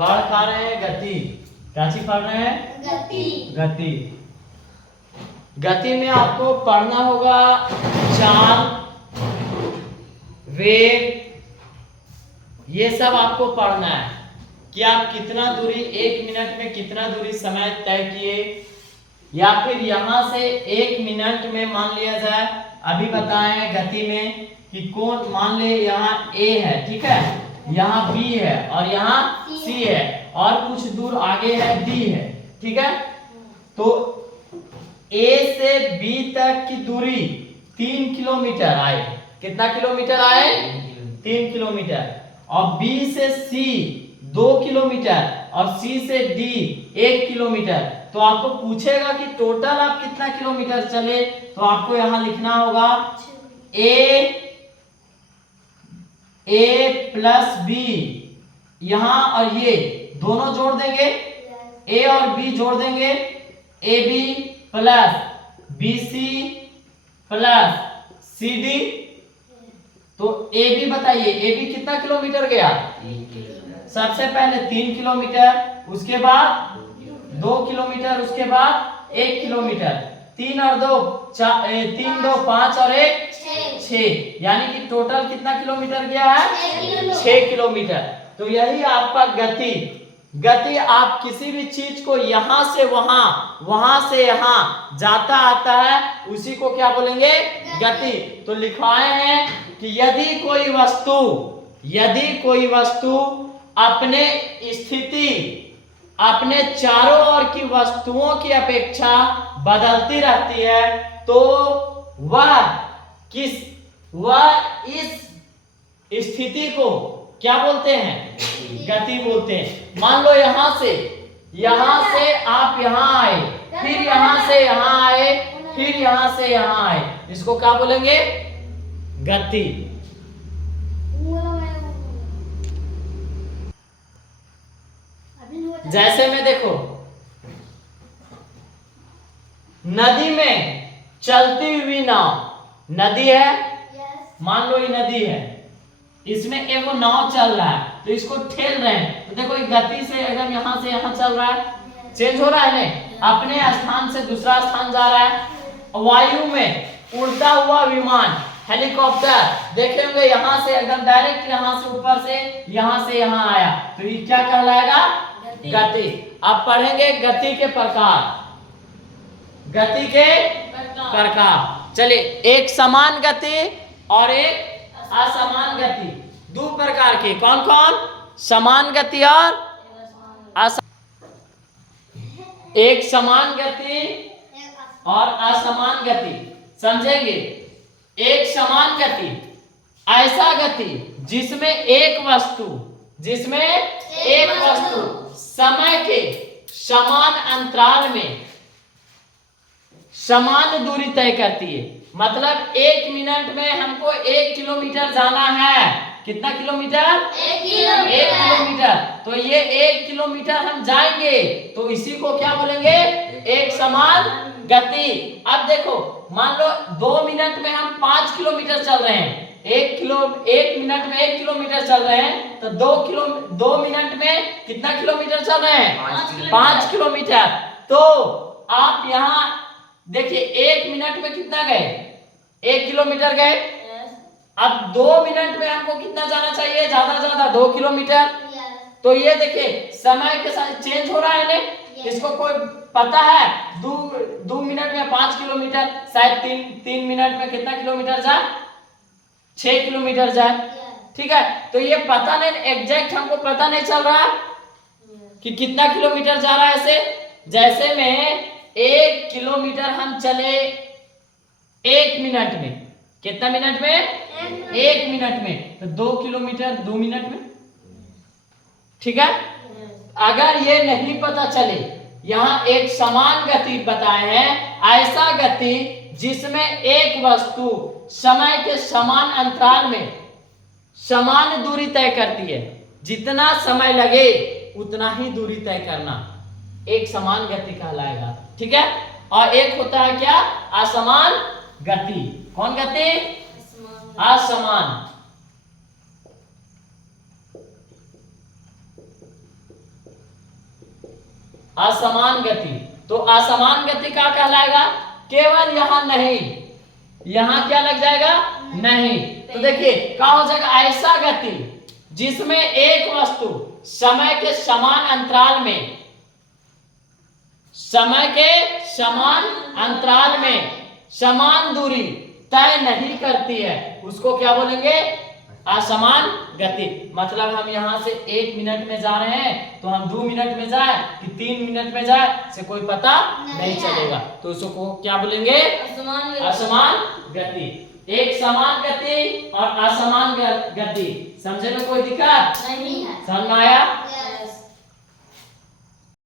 पढ़ रहे हैं गति। क्या चीज पढ़ रहे हैं? गति। गति। गति में आपको पढ़ना होगा चाल, वेग, ये सब आपको पढ़ना है कि आप कितना दूरी 1 मिनट में कितना दूरी समय तय किए, या फिर यहां से 1 मिनट में मान लिया जाए, अभी बताएं गति में कि कौन, मान ले यहाँ A है, ठीक है, यहाँ B है और यहाँ C है और कुछ दूर आगे है D है, ठीक है। तो A से B तक की दूरी 3 किलोमीटर आए। कितना किलोमीटर आए? 3 किलोमीटर। और B से C 2 किलोमीटर और C से D 1 किलोमीटर। तो आपको पूछेगा कि टोटल आप कितना किलोमीटर चले, तो आपको यहां लिखना होगा A प्लस B, यहां और ये दोनों जोड़ देंगे, A और B जोड़ देंगे, AB plus BC plus CD। तो AB बताइए, AB कितना किलोमीटर गया? 3 किलोमीटर। सबसे पहले 3 किलोमीटर, उसके बाद 2 किलोमीटर, उसके बाद 1 किलोमीटर। 3 और 2 3 2 5 और 1 6, यानी कि टोटल कितना किलोमीटर गया है? 6 किलोमीटर। तो यही आपका गति। गति आप किसी भी चीज को यहां से वहां, वहां से यहां जाता आता है, उसी को क्या बोलेंगे? गति। तो लिखवाए हैं कि यदि कोई वस्तु अपने स्थिति, अपने चारों ओर की वस्तुओं की अपेक्षा बदलती रहती है, तो वह इस स्थिति को क्या बोलते हैं? गति बोलते हैं। मान लो यहां से आप यहां आए, फिर यहां से यहां आए, फिर यहां से यहां आए, इसको क्या बोलेंगे? गति। जैसे में देखो, नदी में चलती हुई नाव, नदी है, मान लो ये नदी है, इसमें एक नाव चल रहा है, तो इसको ठेल रहे हैं, तो देखो गति से अगर यहां से यहां चल रहा है, चेंज हो रहा है नहीं, अपने स्थान से दूसरा स्थान जा रहा है। वायु में उड़ता हुआ विमान, हेलीकॉप्टर देखे होंगे, यहां से अगर डायरेक्ट यहां से ऊपर से यहां आया, तो ये क्या कहलाएगा? गति। अब पढ़ेंगे गति के प्रकार। गति के प्रकार, चलिए, एक समान गति और एक असमान गति, 2 प्रकार के। कौन कौन? समान गति और एक समान गति और असमान गति। समझेंगे? एक समान गति ऐसा गति जिसमें एक वस्तु समय के समान अंतराल में समान दूरी तय करती है। मतलब 1 मिनट में हमको 1 किलोमीटर जाना है। कितना किलोमीटर? 1 किलोमीटर। तो ये 1 किलोमीटर हम जाएंगे, तो इसी को क्या बोलेंगे? एक समान गति। अब देखो, मान लो 2 मिनट में हम 5 किलोमीटर चल रहे हैं, 1 मिनट में 1 किलोमीटर चल रहे हैं, तो 2 मिनट में कितना किलोमीटर चल रहे हैं? 5 किलोमीटर। तो आप यहाँ देखिए, 1 मिनट में कितना गए? 1 किलोमीटर गए। अब 2 मिनट में हमको कितना जाना चाहिए? ज्यादा 2 किलोमीटर। तो ये देखिए, समय के साथ चेंज हो रहा है ने? इसको कोई पता है? 2 मिनट में 5 किलोमीटर, शायद 3 मिनट में कितना किलोमीटर जाए? 6 किलोमीटर जाए, ठीक है। तो ये पता नहीं, एग्जैक्ट हमको पता नहीं चल रहा कि कितना किलोमीटर जा रहा है। ऐसे जैसे में 1 किलोमीटर हम चले 1 मिनट में, कितना मिनट में? 1 मिनट में। तो 2 किलोमीटर 2 मिनट में, ठीक है। अगर ये नहीं पता चले, यहाँ एक समान गति बताए हैं, ऐसा गति जिसमें एक वस्तु समय के समान अंतराल में समान दूरी तय करती है, जितना समय लगे उतना ही दूरी तय करना एक समान गति कहलाएगा, ठीक है। और एक होता है क्या? असमान गति। कौन गति? असमान। असमान गति। तो असमान गति क्या कहलाएगा? केवल यहाँ नहीं, यहाँ क्या लग जाएगा? नहीं। तो देखिए क्या हो जाएगा? ऐसा गति जिसमें एक वस्तु समय के समान अंतराल में, समय के समान अंतराल में समान दूरी तय नहीं करती है, उसको क्या बोलेंगे? असमान गति। मतलब हम यहाँ से 1 मिनट में जा रहे हैं तो हम 2 मिनट में जाए कि 3 मिनट में जाए से कोई पता नहीं चलेगा, तो उसको क्या बोलेंगे? असमान गति। एक समान गति और असमान गति, समझे में कोई दिक्कत नहीं है। समझ में आया?